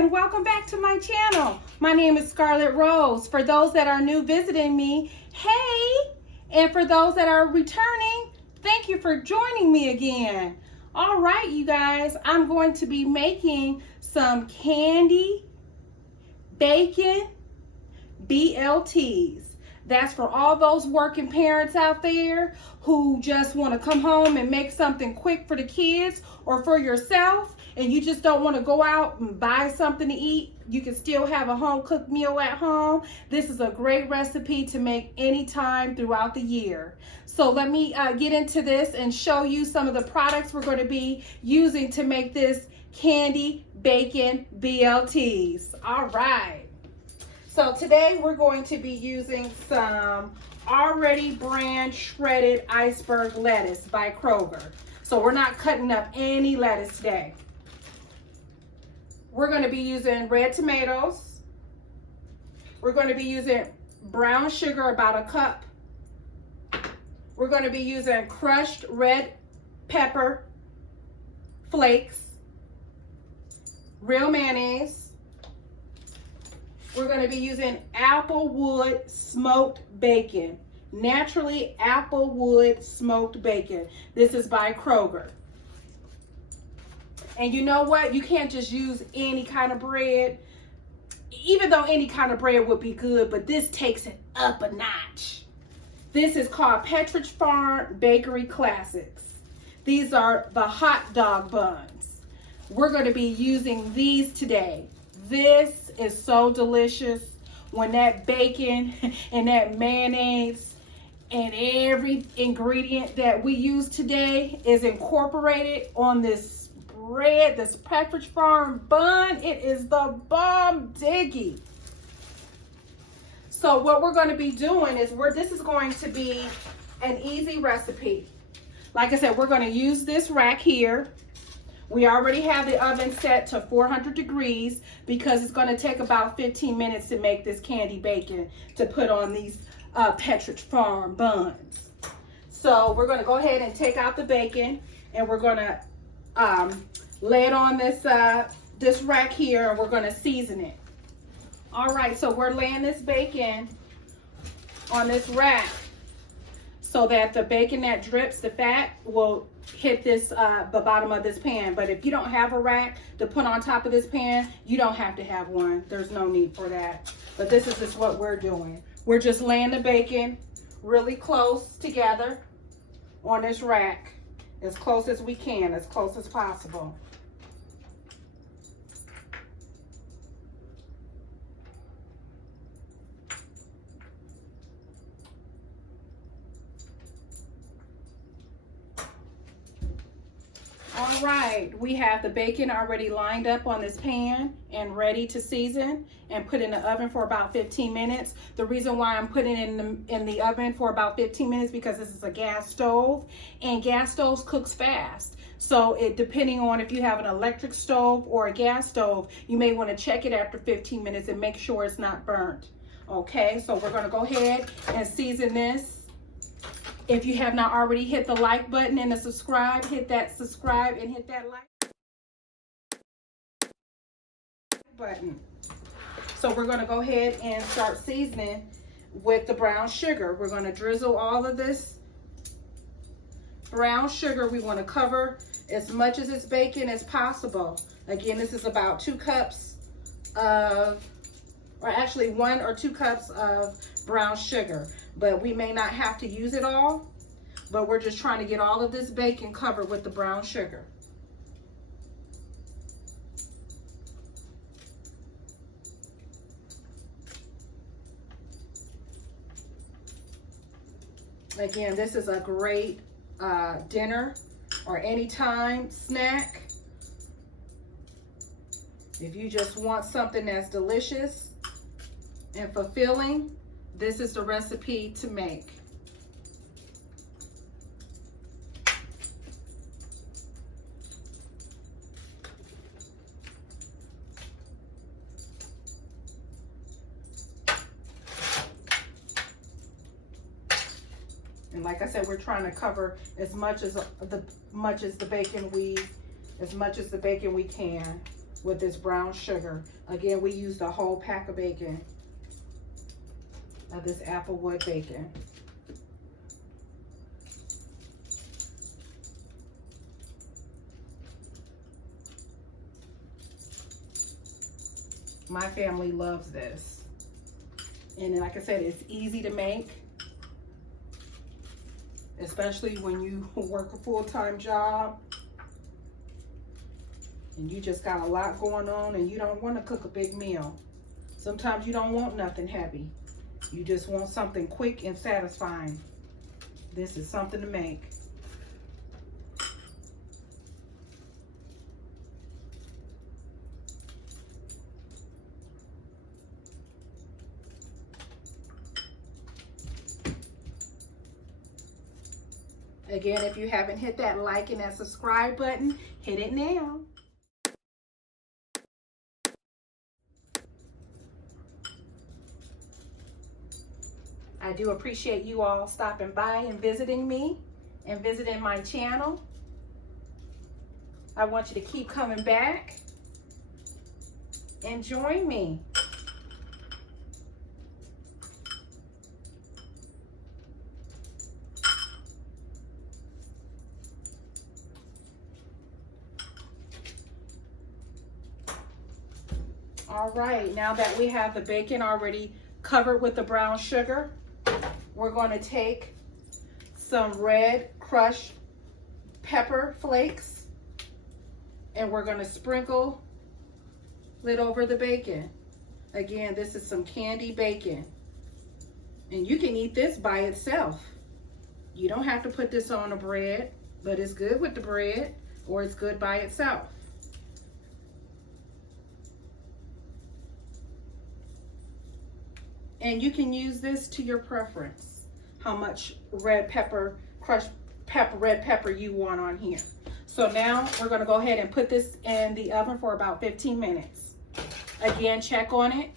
again. Welcome back to my channel. My name is Scarlett Rose. For those that are new visiting me, hey! And for those that are returning, thank you for joining me again. All right, you guys, I'm going to be making some candy bacon BLTs. That's for all those working parents out there who just want to come home and make something quick for the kids or for yourself, and you just don't want to go out and buy something to eat. You can still have a home cooked meal at home. This is a great recipe to make anytime throughout the year. So let me get into this and show you some of the products we're going to be using to make this candy bacon BLTs. All right. So today we're going to be using some already brand shredded iceberg lettuce by Kroger. So we're not cutting up any lettuce today. We're going to be using red tomatoes. We're going to be using brown sugar, about a cup. We're going to be using crushed red pepper flakes, real mayonnaise. We're going to be using Applewood smoked bacon, naturally Applewood smoked bacon. This is by Kroger. And you know what? You can't just use any kind of bread, even though any kind of bread would be good, but this takes it up a notch. This is called Pepperidge Farm Bakery Classics. These are the hot dog buns. We're going to be using these today. This is so delicious when that bacon and that mayonnaise and every ingredient that we use today is incorporated on this bread, this Pepperidge Farm bun. It is the bomb diggy. So what we're going to be doing is this is going to be an easy recipe. Like I said, we're going to use this rack here. We already have the oven set to 400 degrees because it's going to take about 15 minutes to make this candy bacon to put on these Pepperidge Farm buns. So we're going to go ahead and take out the bacon, and we're going to lay it on this rack here, and we're going to season it. All right, so we're laying this bacon on this rack so that the bacon that drips, the fat, will hit this the bottom of this pan. But if you don't have a rack to put on top of this pan, you don't have to have one. There's no need for that. But this is just what we're doing. We're just laying the bacon really close together on this rack, as close as we can, as close as possible. All right, we have the bacon already lined up on this pan and ready to season and put in the oven for about 15 minutes. The reason why I'm putting it in the oven for about 15 minutes because this is a gas stove, and gas stoves cooks fast. So depending on if you have an electric stove or a gas stove, you may want to check it after 15 minutes and make sure it's not burnt. Okay, so we're going to go ahead and season this. If you have not already hit the like button and the subscribe, hit that subscribe and hit that like button. So we're going to go ahead and start seasoning with the brown sugar. We're going to drizzle all of this brown sugar. We want to cover as much of this bacon as possible. Again, this is about 2 cups of, or actually 1 or 2 cups of brown sugar. But we may not have to use it all, but we're just trying to get all of this bacon covered with the brown sugar. Again, this is a great dinner or anytime snack. If you just want something that's delicious and fulfilling, this is the recipe to make. And like I said, we're trying to cover as much as the bacon we can. with this brown sugar. Again, we used a whole pack of bacon, of this Applewood bacon. My family loves this. And like I said, it's easy to make, especially when you work a full-time job and you just got a lot going on and you don't want to cook a big meal. Sometimes you don't want nothing heavy. You just want something quick and satisfying. This is something to make. Again, if you haven't hit that like and that subscribe button, hit it now. I do appreciate you all stopping by and visiting me and visiting my channel. I want you to keep coming back and join me. All right, now that we have the bacon already covered with the brown sugar, we're going to take some red crushed pepper flakes and we're going to sprinkle it over the bacon. Again, this is some candy bacon. And you can eat this by itself. You don't have to put this on a bread, but it's good with the bread or it's good by itself. And you can use this to your preference, how much red pepper, crushed pepper, red pepper you want on here. So now we're gonna go ahead and put this in the oven for about 15 minutes. Again, check on it.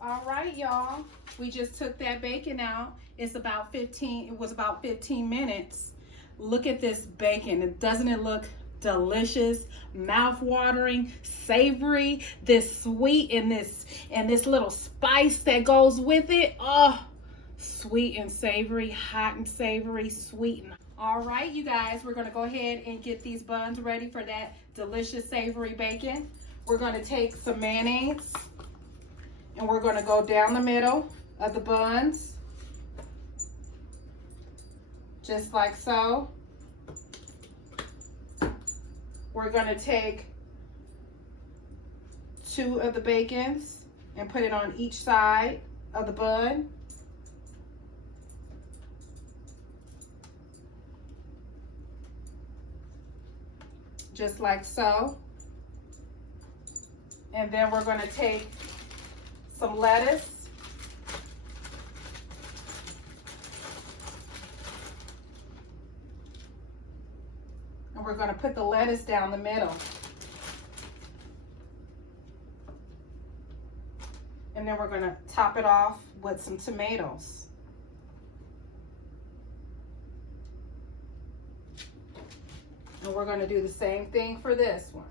All right, y'all, we just took that bacon out. It was about 15 minutes. Look at this bacon. Doesn't it look delicious, mouth-watering, savory, this sweet and this little spice that goes with it? Oh, sweet and savory, hot and savory, sweet. All right, you guys, we're gonna go ahead and get these buns ready for that delicious savory bacon. We're gonna take some mayonnaise and we're gonna go down the middle of the buns, just like so. We're gonna take 2 of the bacons and put it on each side of the bun. Just like so. And then we're gonna take some lettuce. And we're gonna put the lettuce down the middle. And then we're gonna top it off with some tomatoes. And we're gonna do the same thing for this one.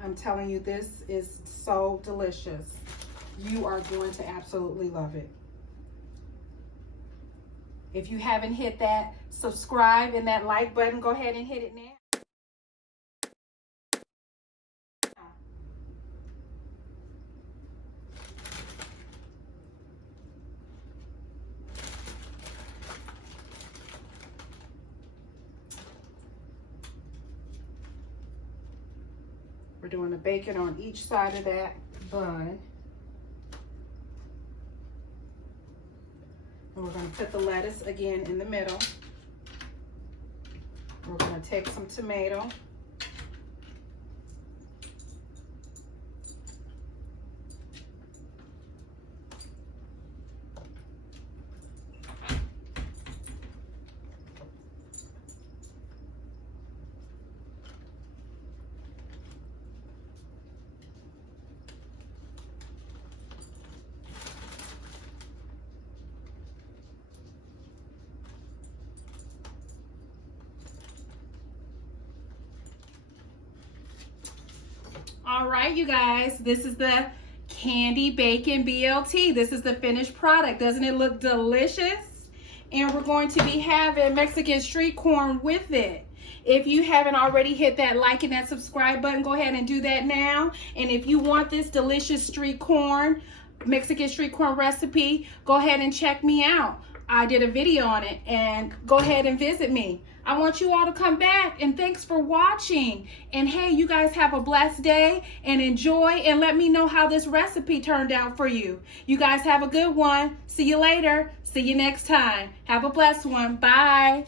I'm telling you, this is so delicious. You are going to absolutely love it. If you haven't hit that subscribe and that like button, go ahead and hit it now. We're doing the bacon on each side of that bun. And we're going to put the lettuce again in the middle. We're going to take some tomato. All right, you guys, this is the Candy Bacon BLT. This is the finished product. Doesn't it look delicious? And we're going to be having Mexican street corn with it. If you haven't already hit that like and that subscribe button, go ahead and do that now. And if you want this delicious street corn, Mexican street corn recipe, go ahead and check me out. I did a video on it, and go ahead and visit me. I want you all to come back, and thanks for watching. And hey, you guys have a blessed day and enjoy, and let me know how this recipe turned out for you. You guys have a good one. See you later. See you next time. Have a blessed one. Bye.